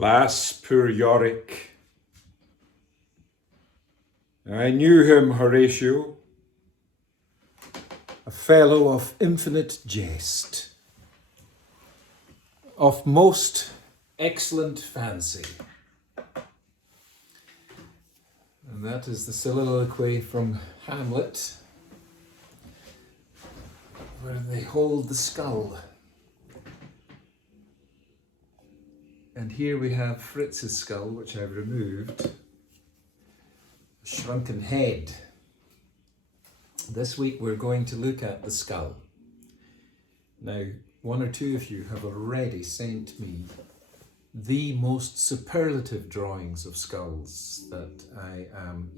Alas, poor Yorick. I knew him, Horatio, a fellow of infinite jest, of most excellent fancy. And that is the soliloquy from Hamlet, where they hold the skull. And here we have Fritz's skull, which I've removed, a shrunken head. This week we're going to look at the skull. Now, one or two of you have already sent me the most superlative drawings of skulls that I am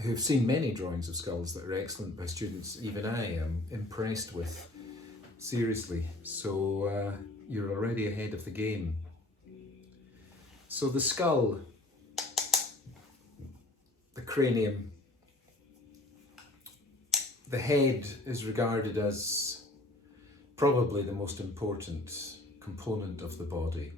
who've seen many drawings of skulls that are excellent by students, even I am impressed with, seriously. So you're already ahead of the game. So the skull, the cranium, the head is regarded as probably the most important component of the body.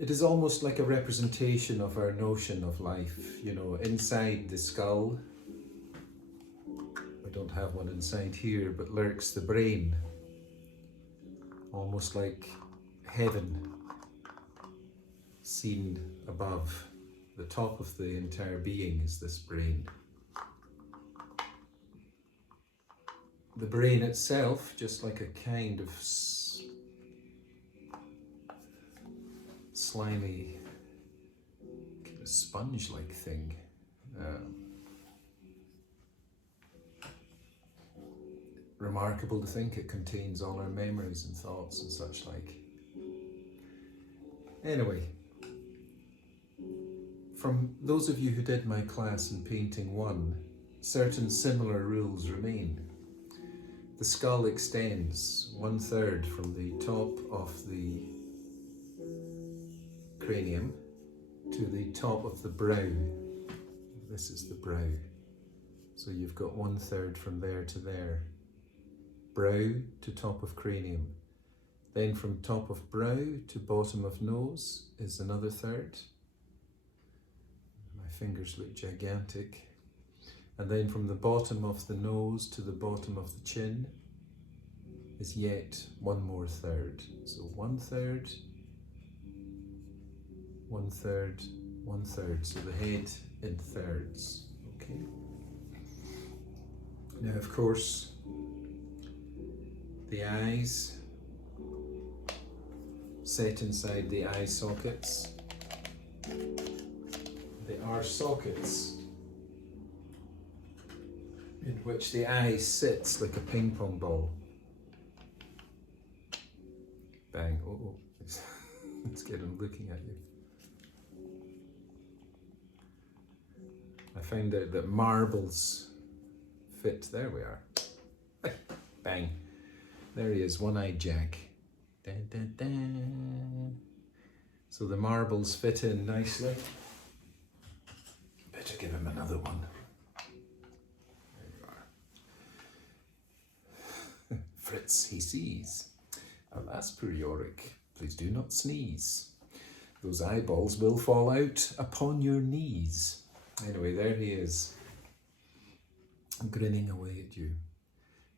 It is almost like a representation of our notion of life. You know, inside the skull, I don't have one inside here, but lurks the brain, almost like heaven seen above. The top of the entire being is this brain. The brain itself, just like a kind of slimy, kind of sponge-like thing. Remarkable to think it contains all our memories and thoughts and such like. Anyway, from those of you who did my class in Painting 1, certain similar rules remain. The skull extends 1/3 from the top of the cranium to the top of the brow. This is the brow. So you've got 1/3 from there to there. Brow to top of cranium. Then from top of brow to bottom of nose is another third. My fingers look gigantic. And then from the bottom of the nose to the bottom of the chin is yet one more third. So 1/3, 1/3, 1/3. So the head in thirds. Okay. Now, of course, the eyes set inside the eye sockets. They are sockets in which the eye sits like a ping pong ball. Bang. Oh, let's get him looking at you. I found out that marbles fit. There we are. Bang. There he is, one-eyed Jack. Dun, dun, dun. So the marbles fit in nicely. Better give him another one. Fritz, he sees. Alas, poor Yorick, please do not sneeze. Those eyeballs will fall out upon your knees. Anyway, there he is, grinning away at you.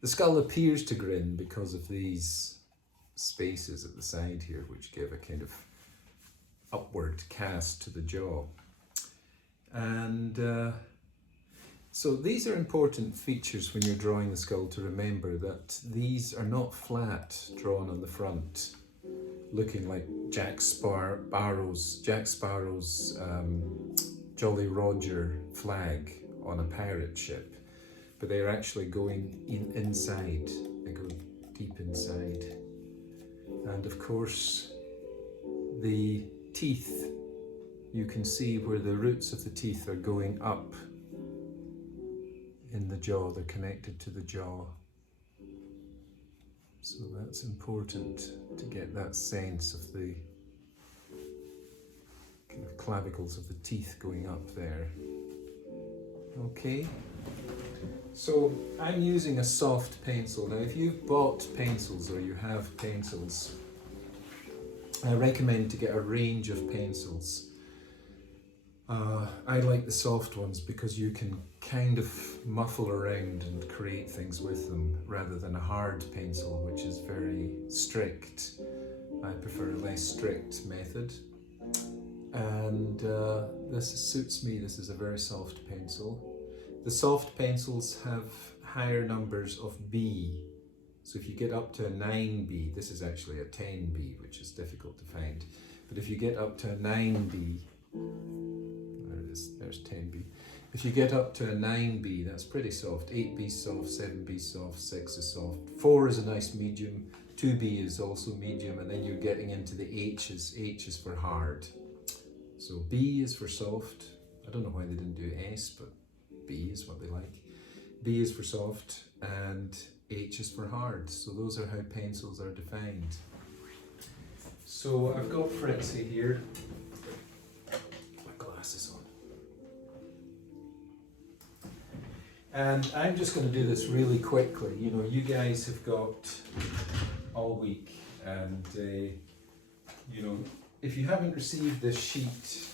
The skull appears to grin because of these spaces at the side here, which give a kind of upward cast to the jaw. And so these are important features when you're drawing the skull, to remember that these are not flat, drawn on the front, looking like Jack Sparrow's Jolly Roger flag on a pirate ship, but they're actually going inside. They go deep inside. And of course, the teeth, you can see where the roots of the teeth are going up in the jaw, they're connected to the jaw. So that's important to get that sense of the kind of clavicles of the teeth going up there. Okay, So I'm using a soft pencil. Now if you've bought pencils or you have pencils, I recommend to get a range of pencils. I like the soft ones because you can kind of muffle around and create things with them rather than a hard pencil, which is very strict. I prefer a less strict method. And this suits me. This is a very soft pencil. The soft pencils have higher numbers of B. So if you get up to a 9B, this is actually a 10B, which is difficult to find. But if you get up to a 9B, there it is, there's 10B. If you get up to a 9B, that's pretty soft. 8B is soft, 7B is soft, 6 is soft. 4 is a nice medium, 2B is also medium, and then you're getting into the H's. H is for hard. So B is for soft. I don't know why they didn't do S, but B is what they like. B is for soft, and H is for hard. So those are how pencils are defined. So I've got Fritzy here. My glasses on. And I'm just going to do this really quickly. You know, you guys have got all week, and you know, if you haven't received this sheet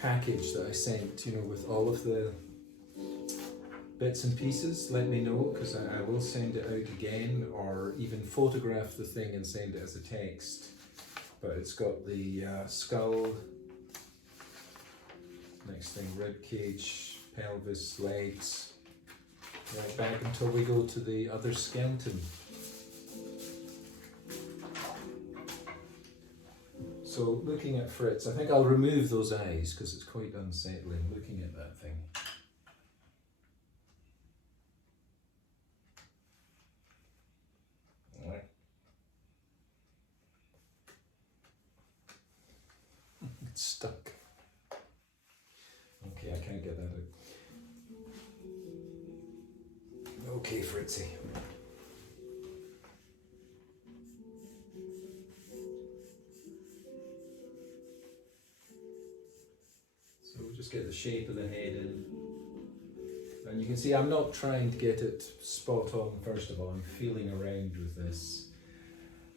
package that I sent, you know, with all of the bits and pieces, let me know, because I will send it out again, or even photograph the thing and send it as a text. But it's got the skull, next thing rib cage, pelvis, legs, right back until we go to the other skeleton. So looking at Fritz, I think I'll remove those eyes because it's quite unsettling looking at that thing. Alright. It's stuck. Okay, I can't get that out. Okay, Fritzy. So we'll just get the shape of the head in. And you can see I'm not trying to get it spot on first of all, I'm feeling around with this.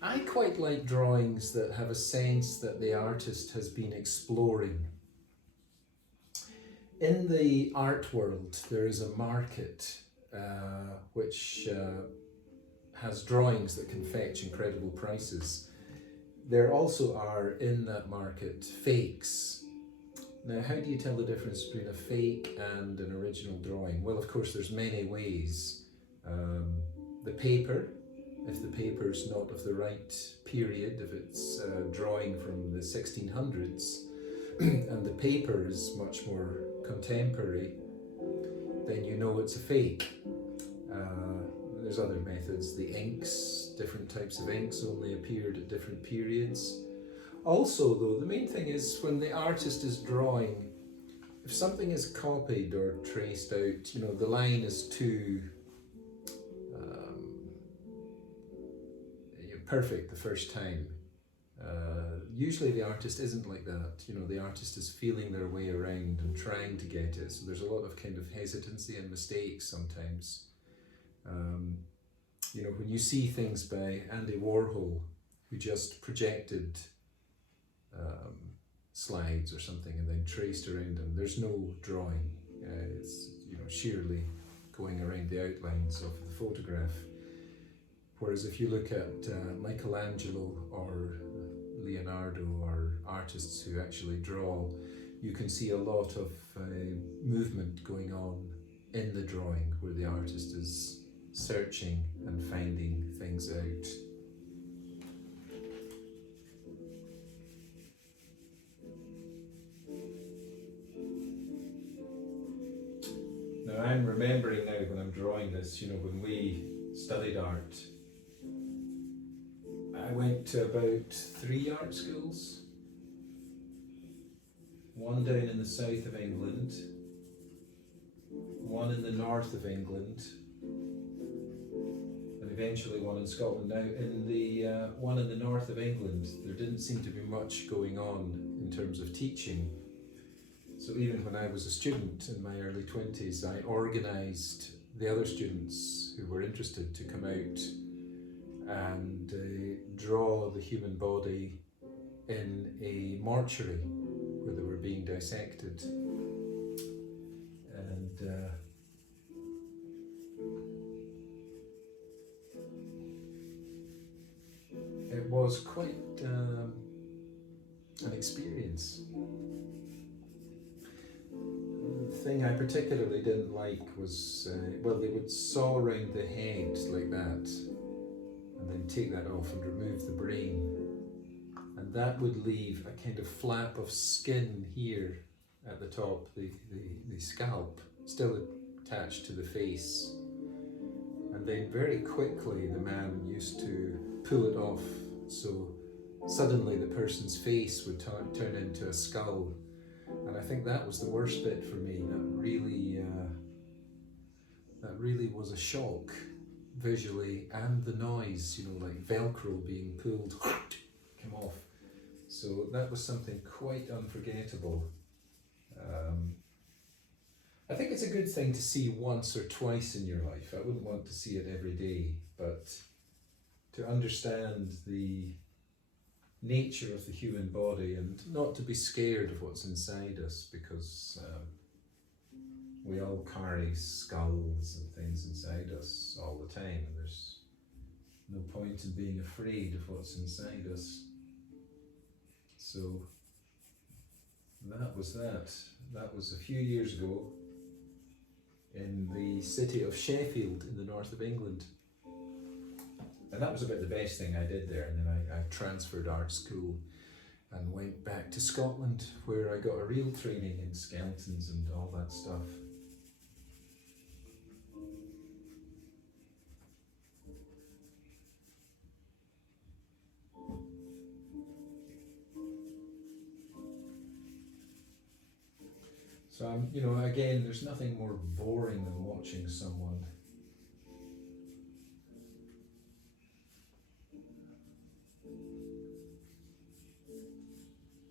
I quite like drawings that have a sense that the artist has been exploring. In the art world, there is a market which has drawings that can fetch incredible prices. There also are in that market fakes. Now, how do you tell the difference between a fake and an original drawing? Well, of course, there's many ways. The paper, if the paper is not of the right period, if it's a drawing from the 1600s, and the paper is much more contemporary, then you know it's a fake. There's other methods. The inks, different types of inks only appeared at different periods. Also though, the main thing is when the artist is drawing, if something is copied or traced out, you know, the line is too perfect the first time. Usually the artist isn't like that. You know, the artist is feeling their way around and trying to get it. So there's a lot of kind of hesitancy and mistakes sometimes. You know, when you see things by Andy Warhol, who just projected slides or something and then traced around them, there's no drawing. It's, you know, sheerly going around the outlines of the photograph. Whereas if you look at Michelangelo or Leonardo or artists who actually draw, you can see a lot of movement going on in the drawing where the artist is searching and finding things out. Now I'm remembering now when I'm drawing this, you know, when we studied art, I went to about 3 art schools. One down in the south of England, one in the north of England, and eventually one in Scotland. Now in the one in the north of England, there didn't seem to be much going on in terms of teaching. So even when I was a student in my early 20s, I organised the other students who were interested to come out and draw the human body in a mortuary where they were being dissected. And it was quite an experience. The thing I particularly didn't like was, well, they would saw around the head like that and then take that off and remove the brain. And that would leave a kind of flap of skin here at the top, the scalp, still attached to the face. And then very quickly the man used to pull it off, so suddenly the person's face would turn into a skull. And I think that was the worst bit for me. That really was a shock visually, and the noise, you know, like Velcro being pulled, come off. So that was something quite unforgettable. I think it's a good thing to see once or twice in your life. I wouldn't want to see it every day, but to understand the nature of the human body and not to be scared of what's inside us, because we all carry skulls and things inside us all the time, and there's no point in being afraid of what's inside us. So that was that. That was a few years ago in the city of Sheffield in the north of England. And that was about the best thing I did there. And then I transferred art school and went back to Scotland, where I got a real training in skeletons and all that stuff. So you know, again, there's nothing more boring than watching someone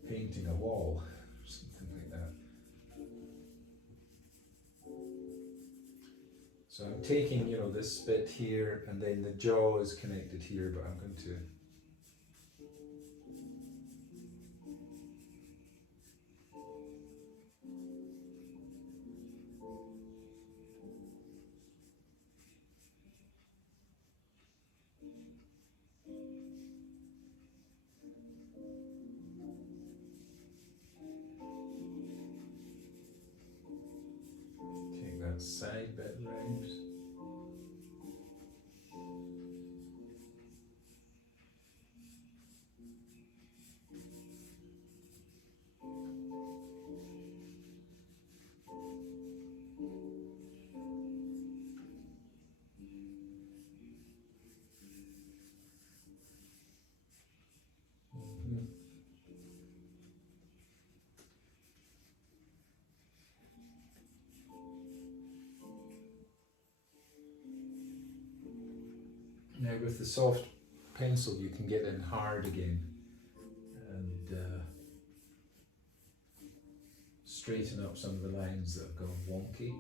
painting a wall, or something like that. So I'm taking, you know, this bit here, and then the jaw is connected here, but I'm going to take that side bit round. Now with the soft pencil you can get in hard again and straighten up some of the lines that have gone wonky.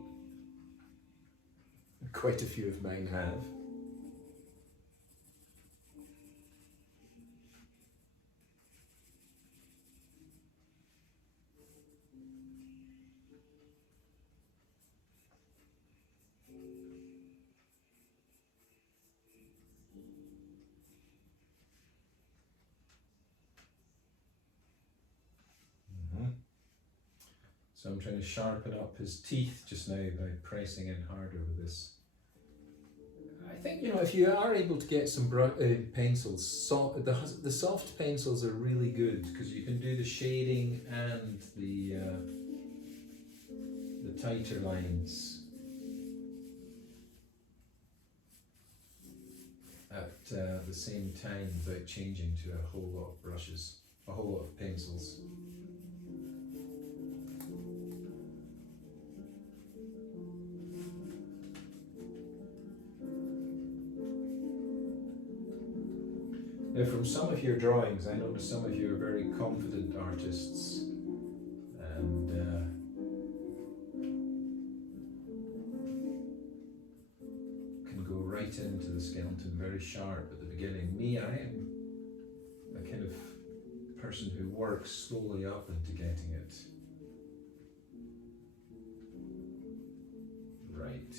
Quite a few of mine have. So I'm trying to sharpen up his teeth just now by pressing in harder with this. I think, you know, if you are able to get some pencils, the soft pencils are really good because you can do the shading and the tighter lines at the same time without changing to a whole lot of brushes, a whole lot of pencils. Now from some of your drawings, I notice some of you are very confident artists, and go right into the skeleton, very sharp at the beginning. Me, I am a kind of person who works slowly up into getting it right.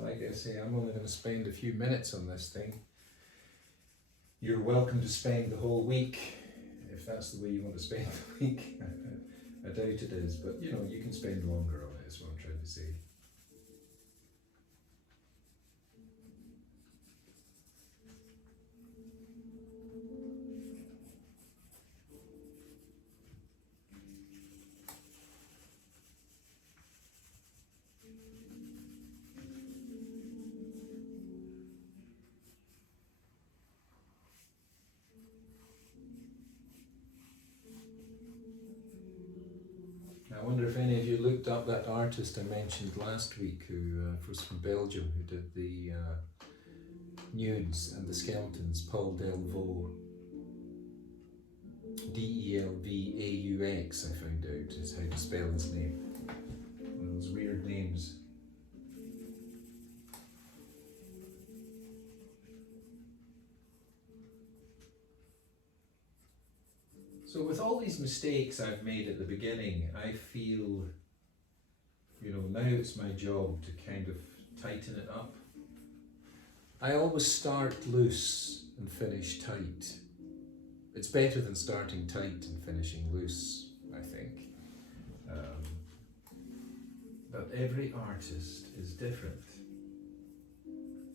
Like I say, I'm only going to spend a few minutes on this thing. You're welcome to spend the whole week, if that's the way you want to spend the week. I doubt it is, but you know, you can spend longer on it, is what I'm trying to say. I wonder if any of you looked up that artist I mentioned last week who was from Belgium, who did the nudes and the skeletons, Paul Delvaux. Delvaux, I found out, is how to spell his name. One of those weird names. So with all these mistakes I've made at the beginning, I feel, you know, now it's my job to kind of tighten it up. I always start loose and finish tight. It's better than starting tight and finishing loose, I think. But every artist is different.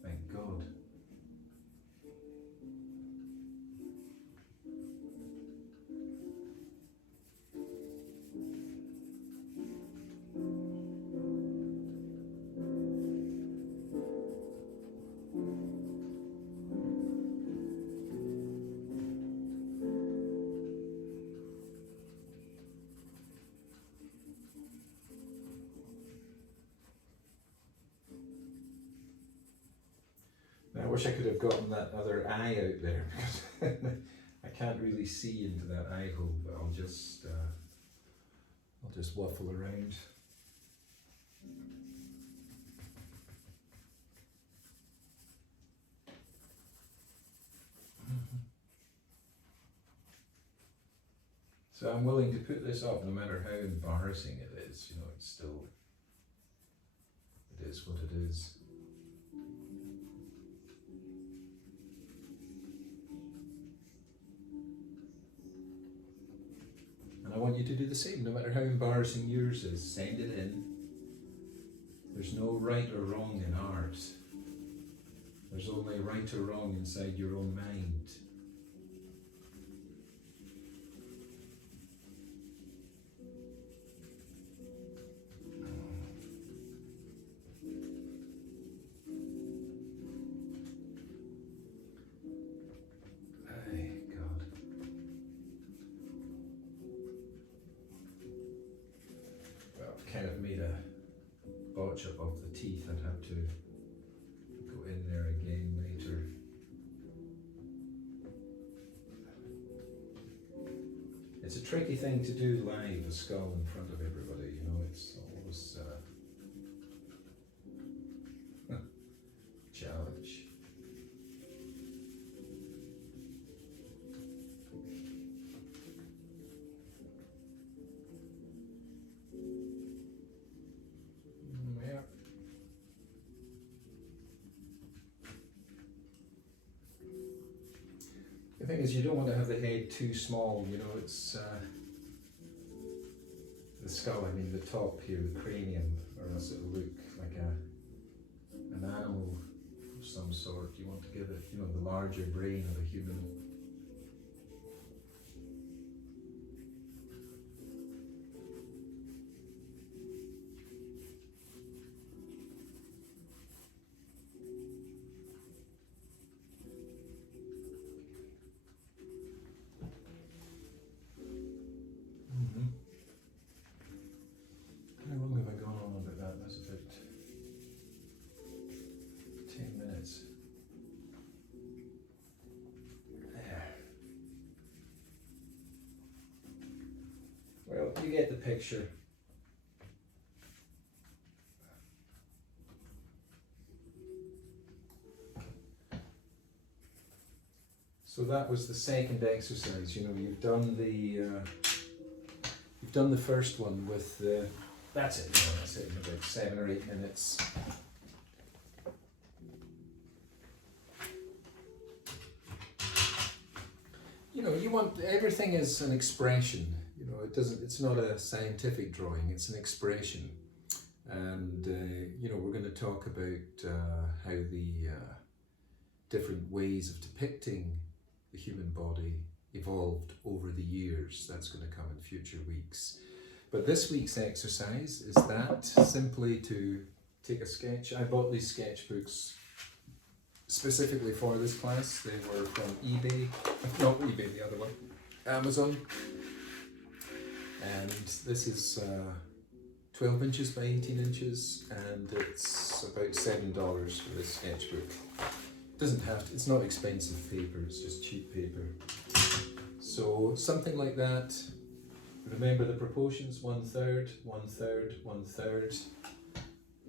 Thank God. I wish I could have gotten that other eye out there because I can't really see into that eye hole, but I'll just waffle around. So I'm willing to put this up no matter how embarrassing it is, you know, it's still, it is what it is. I want you to do the same, no matter how embarrassing yours is. Send it in. There's no right or wrong in art. There's only right or wrong inside your own mind. Kind of made a botch up of the teeth. I'd have to go in there again later. It's a tricky thing to do live, a skull in front of everybody, you know, it's always challenge. The thing is, you don't want to have the head too small, you know, it's the skull, I mean the top here, the cranium, or else it'll look like an animal of some sort. You want to give it, you know, the larger brain of a human. you get the picture. So that was the second exercise. You know, you've done the first one with the. That's it. You know, that's it. In about 7 or 8 minutes. You know, you want everything is an expression. You know, it's not a scientific drawing. It's an expression, and you know, we're going to talk about how the different ways of depicting the human body evolved over the years. That's going to come in future weeks. But this week's exercise is that simply to take a sketch. I bought these sketchbooks specifically for this class. They were from eBay, not eBay, the other one, Amazon. And this is 12 inches by 18 inches, and it's about $7 for this sketchbook. Doesn't have to, it's not expensive paper, it's just cheap paper. So something like that. Remember the proportions, 1/3, 1/3, 1/3.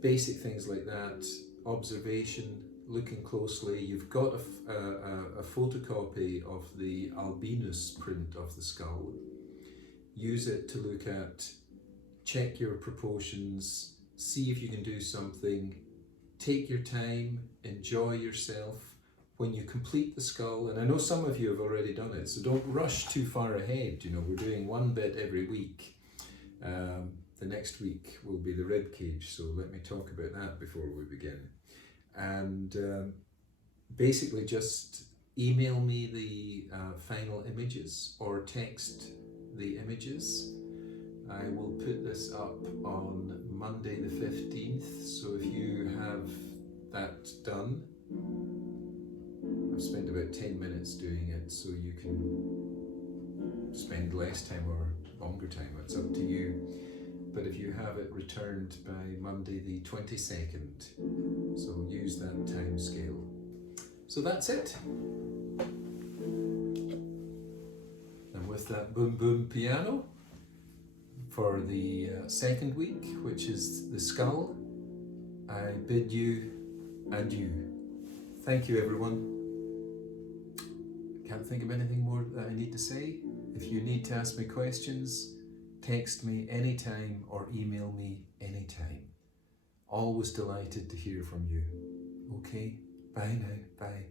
Basic things like that. Observation, looking closely. You've got a photocopy of the Albinus print of the skull. Use it to look at, check your proportions, see if you can do something. Take your time, enjoy yourself. When you complete the skull, and I know some of you have already done it, so don't rush too far ahead. You know, we're doing one bit every week. The next week will be the rib cage, so let me talk about that before we begin. And basically just email me the final images or text the images. I will put this up on Monday the 15th, so if you have that done, I've spent about 10 minutes doing it, so you can spend less time or longer time, it's up to you. But if you have it returned by Monday the 22nd, so use that time scale. So that's it. And with that boom boom piano, for the second week, which is the skull, I bid you adieu. Thank you, everyone. Can't think of anything more that I need to say. If you need to ask me questions, text me anytime or email me anytime. Always delighted to hear from you. Okay, bye now, bye.